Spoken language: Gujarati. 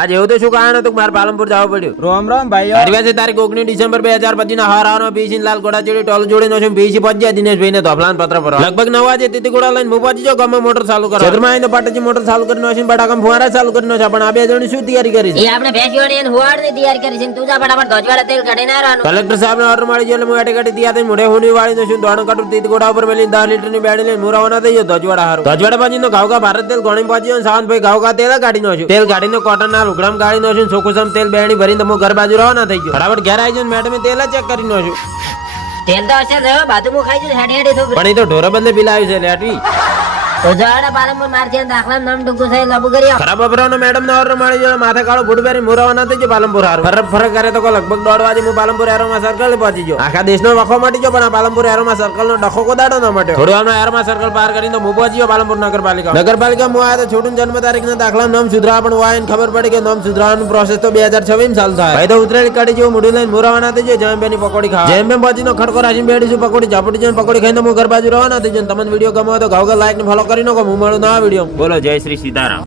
आज એવું તો શું કારણ હતું મારે પાલનપુર જવું પડ્યું? રામ રામ ભાઈ. આદિવાસી તારીખ 19 ડિસેમ્બર 2025 ના હરાનો પીસીન લાલ ઘોડા જેડી ટોલ જોડી નો છું પીસી પહોંચ્યા દિનેશભાઈ ને ધોફલાન પત્ર પર લગભગ 9 વાગે તીતી ઘોડા લઈને હું પહોંચી જાવ ગામમાં મોટર ચાલુ કરો ચેતરમાં આવીને પાટજી મોટર ચાલુ કરીને છે બટાકમ ફુવારા ચાલુ કરીને છે પણ આ બે જણી શું તૈયારી કરી છે? એ આપણે ભેંસવાડી અને હુવાડની તૈયારી કરી છે તું જા ફટાફટ ધોજવાડા તેલ કાઢીને આવવાનું. કલેક્ટર સાહેબ ને ઓર્ડર મળી ગયો એટલે હું એટે કાઢી તૈયાર થઈને મોઢે હુની વાળી નો છું દોણ કાઢું તીતી ઘોડા ઉપર મેલી 10 લીટર ની બેડી લઈને મુરાવાના થઈ ગયો ધોજવાડા હારું ધોજવાડા બાજી નો ઘાવકા ભારત તેલ ગોણી પહોંચ્યો સાવનભાઈ ઘાવકા તેલ કાઢી નો છું તેલ કાઢીને કોટન ના લુગડામ ગાળી નો છું સોકુસમ તેલ બેણી ભરીને હું ઘર બાજુ રવાના થઈ ગયો ફટાફટ ઘેર આવી જઈને મેડમે તેલ ચેક કરી નો છું તેલ તો અસર રહ્યો બાજુ હું ખાઈ જઈશ હેડી હેડી થોભ પણ એ તો ઢોરા બંને પીલાવી છે લેટવી તો જાડા પાલનપુર મારથી દાખલા નામ ડુંગુ થઈ લબુ કર્યો ખરાબ બપરાનો મેડમ નો ઓર્ડર મળી ગયો માથે કાળો બુટ પહેરી મુરાવાના થઈ ગયો પાલનપુર હારું ફરક કરે તો લગભગ 1:30 વાગે હું પાલનપુર એરોમાં સર્કલ પહોંચી ગયો આખા દેશનો વખો મટી ગયો પણ આ પાલનપુર એરોમાં સર્કલ નો ડખો કોદાડો ન મટ્યો થોડી વારનો એરોમાં સર્કલ પાર કરીને હું પહોંચી ગયો પાલનપુર નગરપાલિકા હું આવ્યો તો છોટું જન્મ તારીખ ના દાખલા નામ સુધરા પણ વાયન ખબર પડી કે નામ સુધરાવાનું પ્રોસેસ તો 2026 ચાલુ થાય ભાઈ તો ઉતરેલી કાઢી જેવું મોઢું લઈને મુરાવાના થઈ ગયો જેમ બેની પકોડી ખાવા જેમ બેન પહોંચીનો ખડકો રાખીને બેઠીશું પકોડી ઝાપટી જઈને પકોડી ખાઈને હું ઘર બાજુ રવાના થઈ ગયો તમને વિડીયો ગમ્યો તો ગાવ લાઈક ને ફોલો કરી નાખો હું મળું નવા વિડીયો બોલો જય શ્રી સીતારામ.